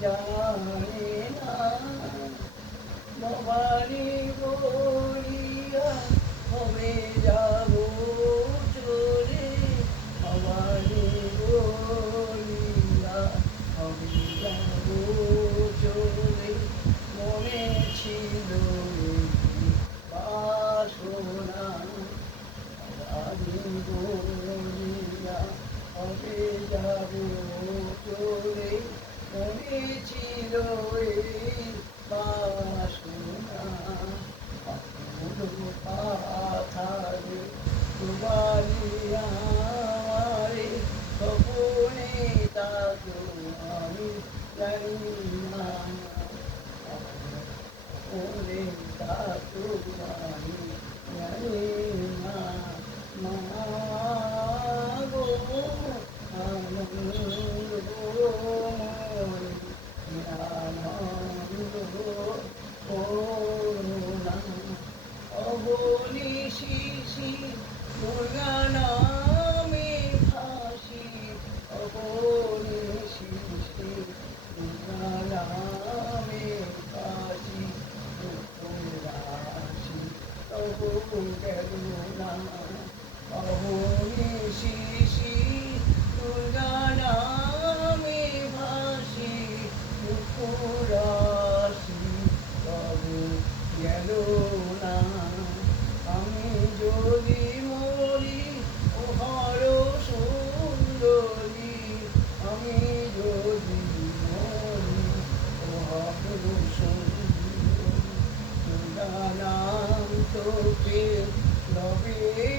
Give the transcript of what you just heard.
জানে না ভবানী বলিয়া হবে যাব চলে ভবানী বলিয়া হবে যাব চলে মনে ছিল বাসনা ভবানী বলিয়া হবে যাব চলে মনে ছিল বাসনা পাথারে ডুবালিয়া আমারে গোপনে তাকে আমি জানি না গোপনে তাকে আমি জানি না মা গো আনন্দ করুণা অবনি শিশি দুর্গা নামে ফাঁসি অবনি শিশি দুর্গা নামে ফাঁসি রাশি তবু গেল না অবনি শিশি দুর্গা নামে ফাঁসি রাশি তবু গেল না আমি যদি মরি ও হর সুন্দরী আমি যদি মরি ও হর সুন্দরী নাম তোকে রবে